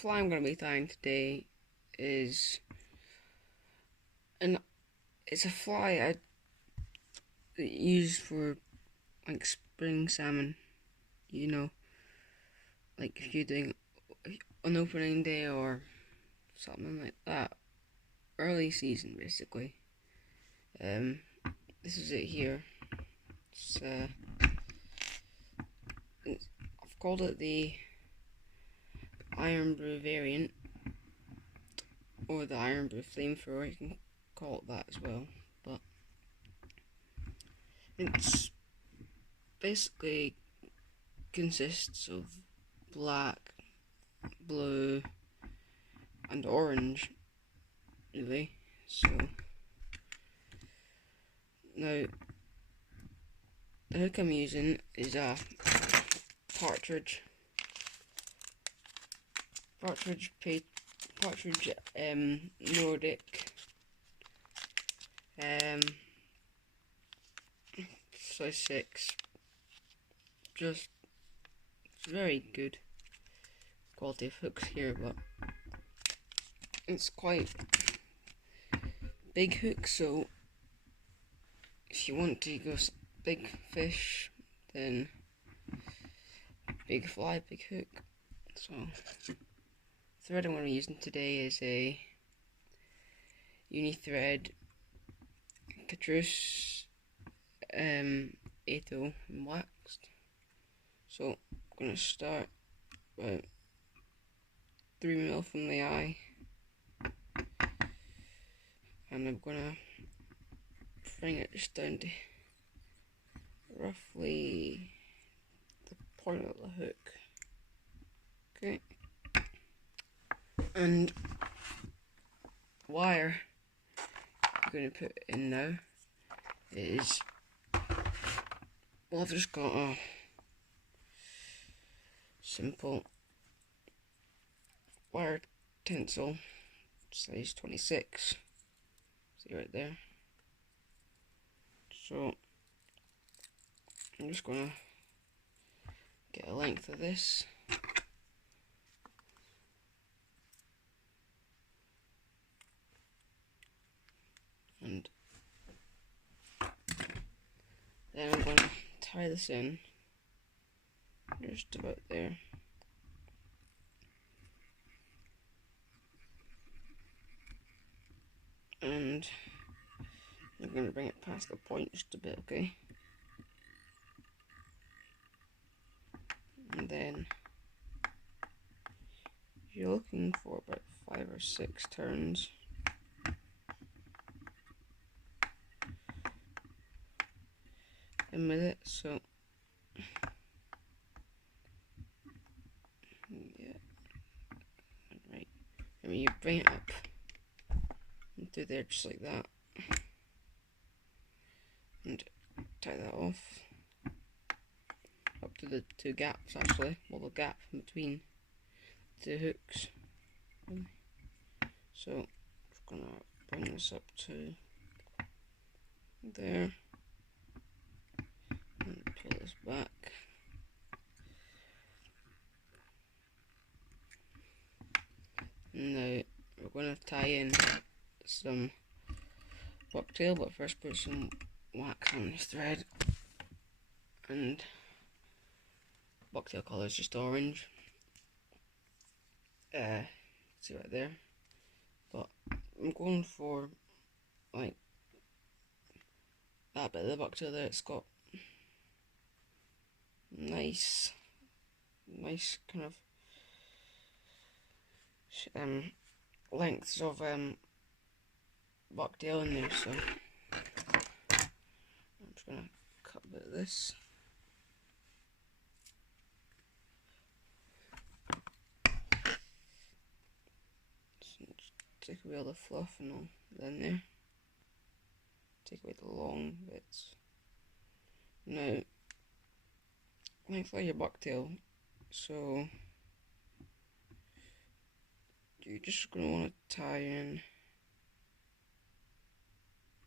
fly I'm going to be tying today is it's a fly I use for like spring salmon. You know, like if you're doing an opening day or something like that, early season basically. This is it here. I've called it the Irn-Bru variant, or the Irn-Bru flamethrower. You can call it that as well. But it's basically consists of black, blue, and orange, really. So now the hook I'm using is a Partridge Nordic size 6. Just very good quality of hooks here, but it's quite big hook, so if you want to go big fish, then big fly, big hook. So the thread I'm going to be using today is a Uni-Thread Catrice 8.0 and waxed. So I'm going to start about 3mm from the eye, and I'm going to bring it just down to roughly the point of the hook. Okay, and the wire I'm going to put in now is, well, I've just got a simple wire tinsel size 26. See right there. So I'm just gonna get a length of this, and then I'm gonna tie this in just about there. And I'm going to bring it past the point just a bit, okay? And then you're looking for about 5 or 6 turns. In with it, so yeah, right. I mean, you bring it up into there just like that, and tie that off up to the 2 gaps actually, well, the gap in between the hooks. So I'm just gonna bring this up to there and pull this back. Now we're going to tie in some bucktail, but first put some wax on this thread. And bucktail colour is just orange. See right there. But I'm going for like that bit of the bucktail there. It's got nice kind of lengths of bucktail in there, so I'm just gonna cut a bit of this. Just take away all the fluff and all in there. Take away the long bits. Now, lengthwise your bucktail, so you're just going to want to tie in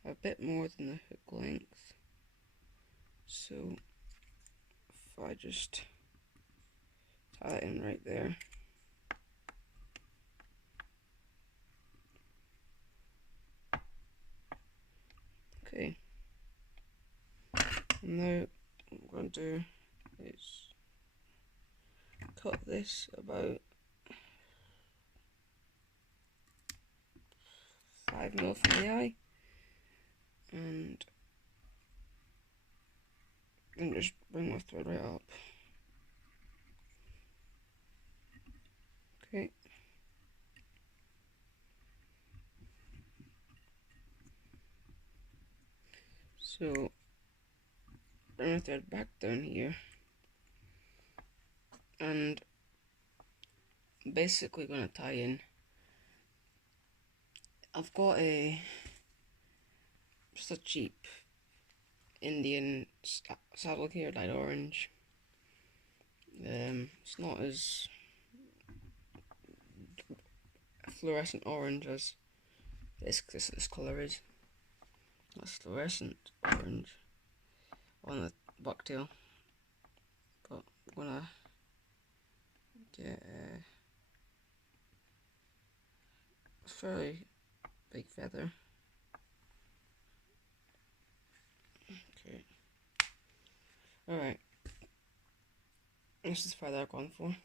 a bit more than the hook length. So if I just tie it in right there, Okay. Now what I'm going to do is cut this about 5 mil from the eye, and just bring my thread right up. Okay. So bring my thread back down here, and I'm basically going to tie in. I've got just a cheap Indian saddle here, dyed orange. It's not as fluorescent orange as this colour is. That's fluorescent orange on the bucktail, but I'm gonna get a fairly big feather. Okay. Alright. This is the feather I've gone for.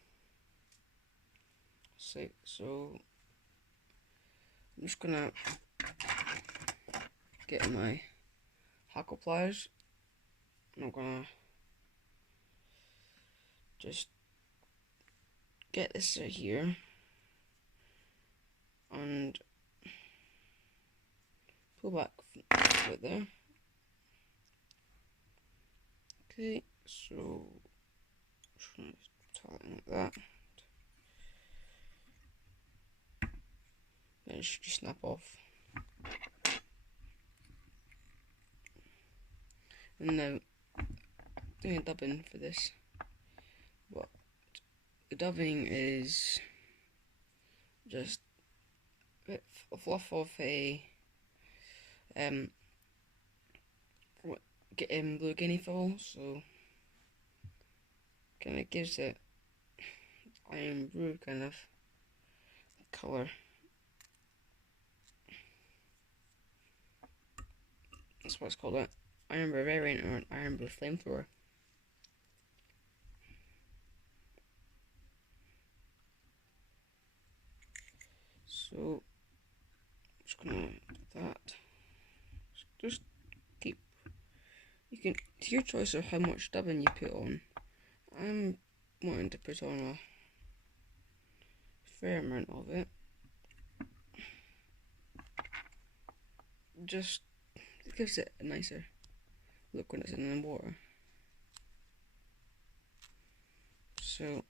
So I'm just gonna get my hackle pliers, and I'm gonna just get this right here and pull back a bit there. Okay, so just gonna tie it like that. Then it should just snap off. And now doing a dubbing for this. But the dubbing is just a bit of fluff of a blue guinea fowl, so kind of gives it iron blue kind of colour. That's what it's called, it Iron Blue Variant or an Iron Blue Flamethrower. So I'm just gonna do that. Just keep. You can. It's your choice of how much dubbing you put on. I'm wanting to put on a fair amount of it. Just it gives it a nicer look when it's in the water. So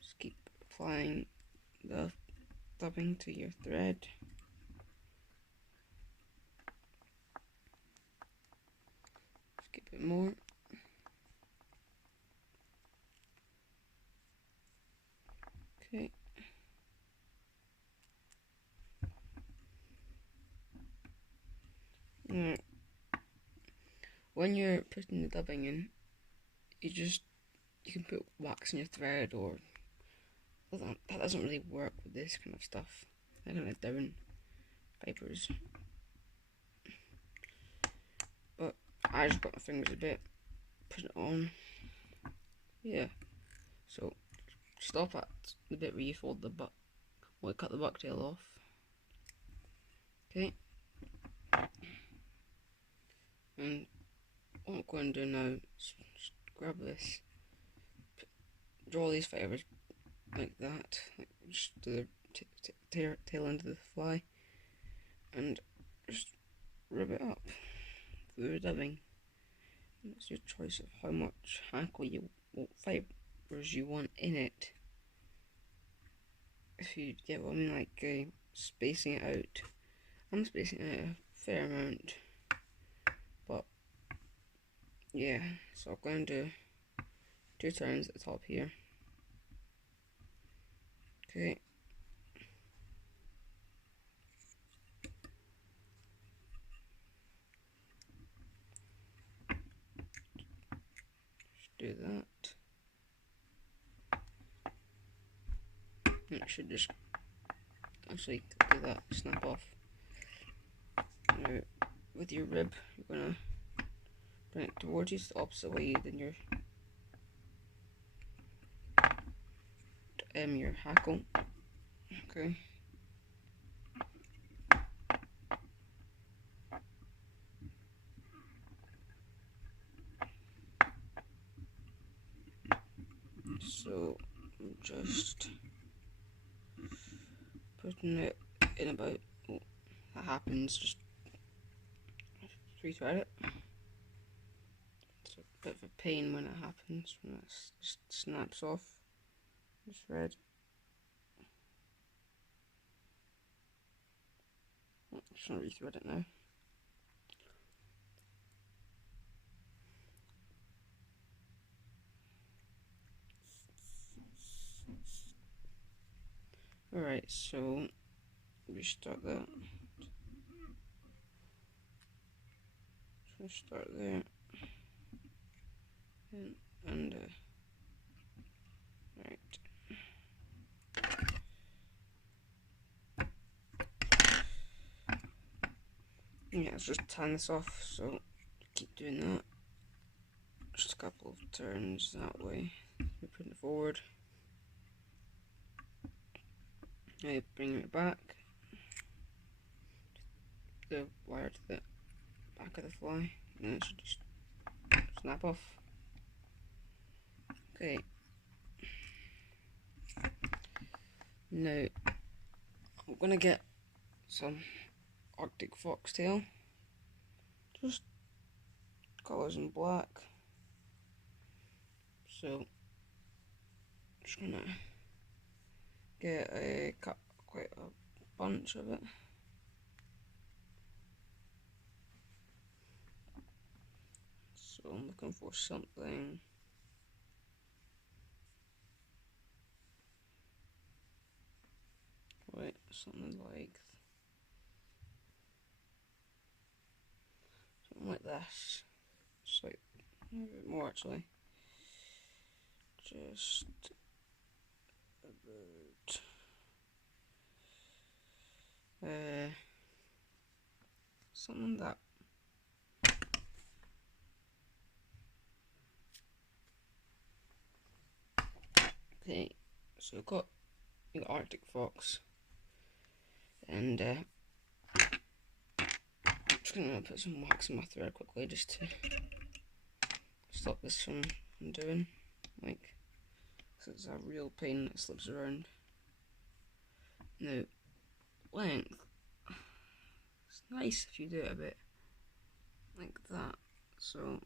just keep applying the dubbing to your thread. Just keep it more. Okay. Now, when you're putting the dubbing in, you can put wax in your thread, or that doesn't really work with this kind of stuff. They're kind of down fibers. But I just got my fingers a bit, put it on. Yeah. So stop at the bit where you fold the cut the bucktail off. Okay. And what I'm going to do now is just grab this, draw these fibers like that, like just to the tail end of the fly, and just rub it up through the dubbing. And it's your choice of how much what fibers you want in it. If you get what I mean, like spacing it out. I'm spacing it out a fair amount, but yeah. So I'm going to do 2 turns at the top here. Okay. Just do that. And it should just actually do that, snap off. Now, with your rib, you're gonna bring it towards you, the opposite way than your hackle. Okay. So I'm just putting it in about. Oh, that happens. Just rethread it. It's a bit of a pain when it happens, when it just snaps off the thread. I'm just gonna rethread it now. Alright, so restart that. So start there. And right. Yeah, let's just turn this off, so keep doing that. Just a couple of turns that way. We're putting it forward. Now bringing it back. The wire to the back of the fly, and it should just snap off. Okay. Now I'm gonna get some Arctic foxtail, just colours in black. So just gonna get quite a bunch of it. So I'm looking for something something like this. Just like a bit more actually. Just about something like that. Okay, so we've got the Arctic fox, and just gonna put some wax in my thread quickly just to stop this from doing, like, because it's a real pain that slips around. Now, length, it's nice if you do it a bit like that, so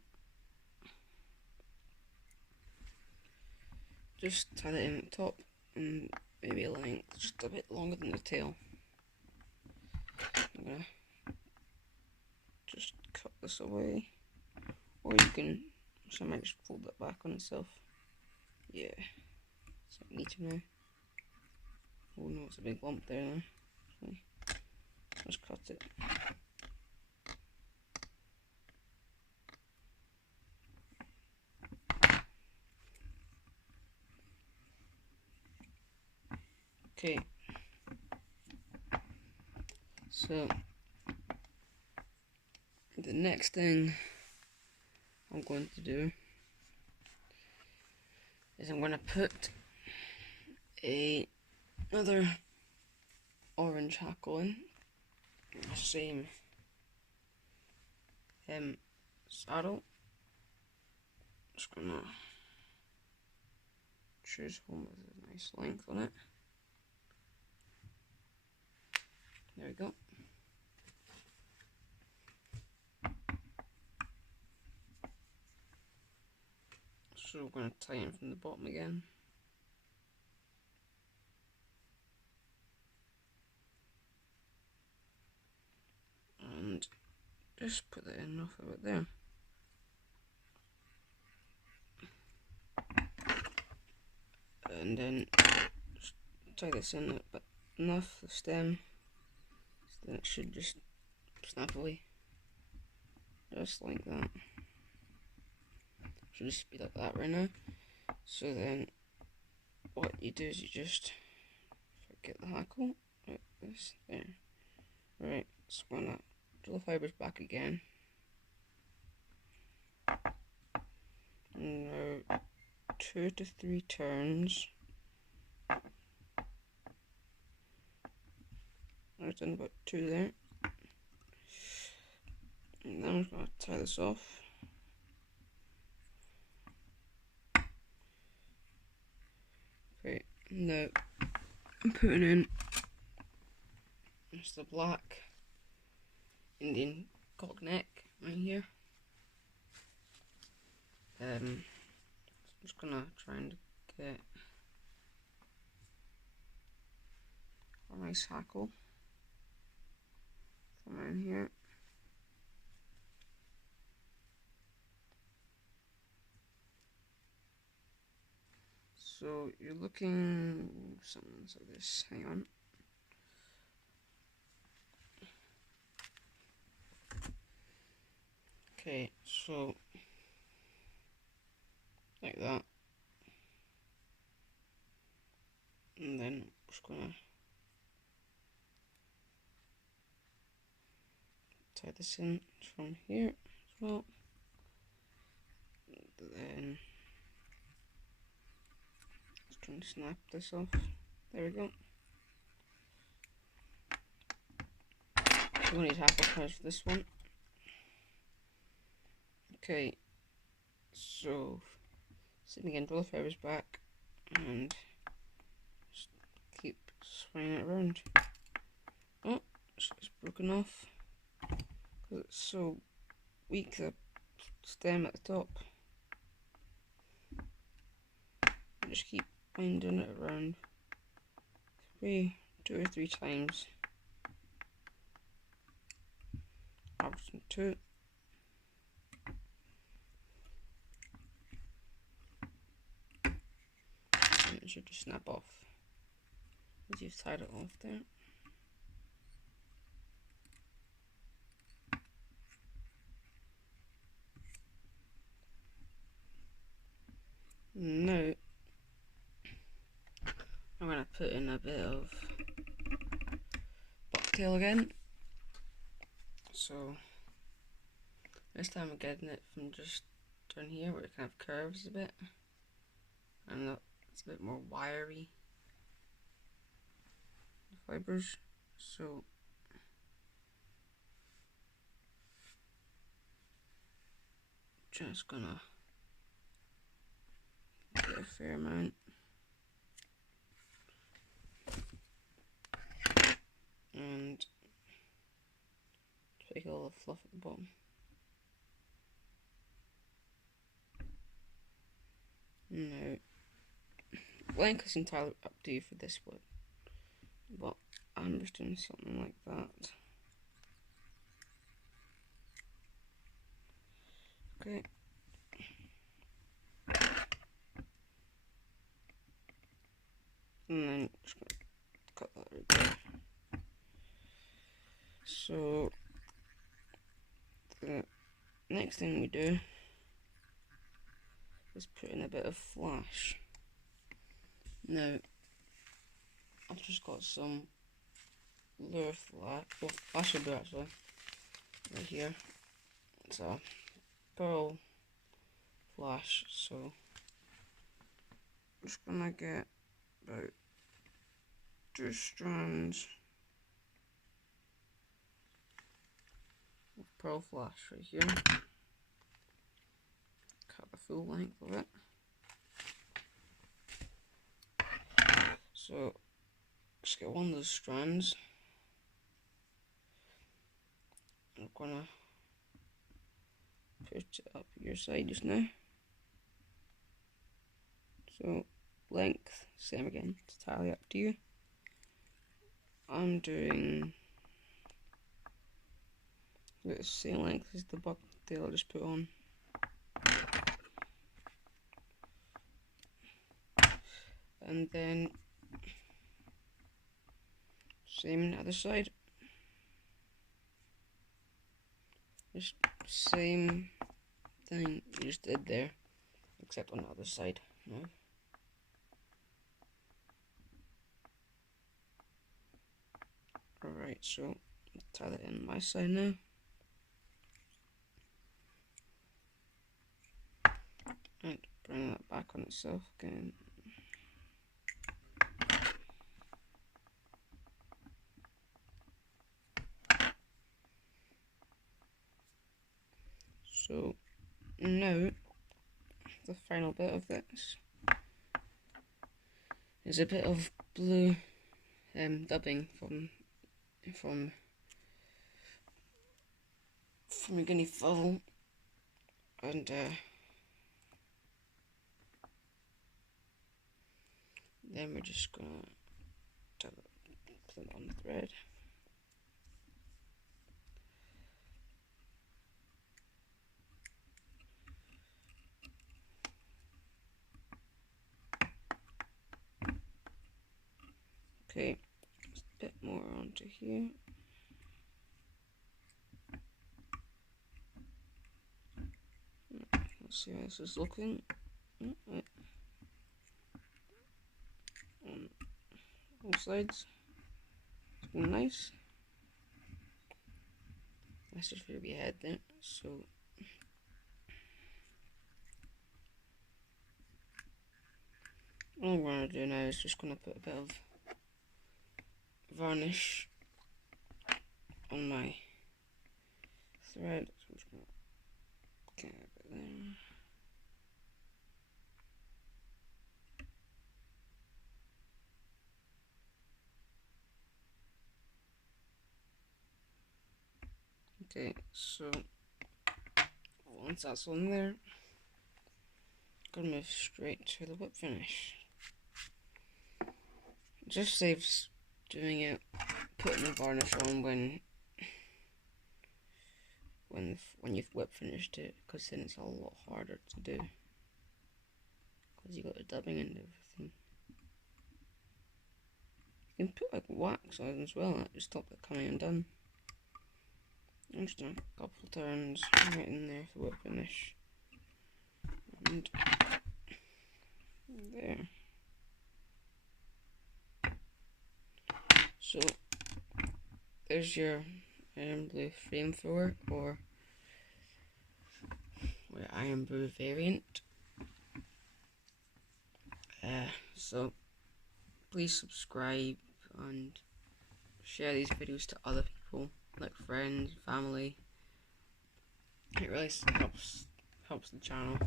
just tie it in at the top and maybe a length just a bit longer than the tail. I'm gonna just cut this away, or you can, so I might just fold that back on itself. Yeah, so neater now. Oh no, it's a big lump there now. Let's cut it. Okay, so the next thing I'm going to do is I'm going to put another orange hackle in, the same saddle. Just going to choose one with a nice length on it. There we go. So we're going to tighten from the bottom again. And just put that in off of it there. And then just tie this in it, but enough the stem, so then it should just snap away. Just like that. Should just be like that right now. So then what you do is you just get the hackle like this there. Right, so I'm gonna Draw the fibers back again. Now 2 to 3 turns. I've done about 2 there. And then I'm just going to tie this off. Okay, now I'm putting in just the black Indian cock neck right here. I'm just gonna try and get a nice hackle from in here. So you're looking something like this. Hang on. Okay, so like that, and then I'm just gonna tie this in from here as well. Then just trying to snap this off. There we go. We need half a punch for this one. Okay, so same again, draw the fibers back and just keep swinging it around. Oh, it's broken off because it's so weak, the stem at the top. And just keep winding it around 2 or 3 times. Averaging 2. And it should just snap off as you've tied it off there. Now I'm going to put in a bit of bucktail again. So this time I'm getting it from just down here where it kind of curves a bit, and it's a bit more wiry, the fibers. So just gonna get a fair amount. And take all the fluff at the bottom. Now, length is entirely up to you for this one, but I'm just doing something like that. Okay. And then just gonna cut that right there. So the next thing we do is put in a bit of flash. Now I've just got some lure flash, well, flash will do actually, right here. It's a pearl flash, so I'm just gonna get about 2 strands of pearl flash right here. Cut the full length of it. So just get one of those strands. I'm gonna put it up your side just now. So length, same again, it's entirely up to you. I'm doing the same length as the bucktail I just put on. And then same on the other side. Just same thing you just did there, except on the other side now. Alright, so tie that in my side now. bring that back on itself again. So now the final bit of this is a bit of blue dubbing from a guinea fowl, and then we're just gonna put it on the thread. Okay, just a bit more onto here. Let's see how this is looking. On all sides. It's nice. That's just where we had that. So all I'm gonna do now is just gonna put a bit of varnish on my thread. So I'm just gonna get a bit there. Okay, so once that's on there, I'm gonna move straight to the whip finish. It just saves doing it, putting the varnish on when you've whip finished it, because then it's a lot harder to do, because you got the dubbing and everything. You can put like wax on as well, that just stop it coming undone. I'm just doing a couple turns right in there for whip finish, and there. So there's your Irn-Bru flamethrower, or Irn-Bru variant. So please subscribe and share these videos to other people, like friends, family. It really helps the channel.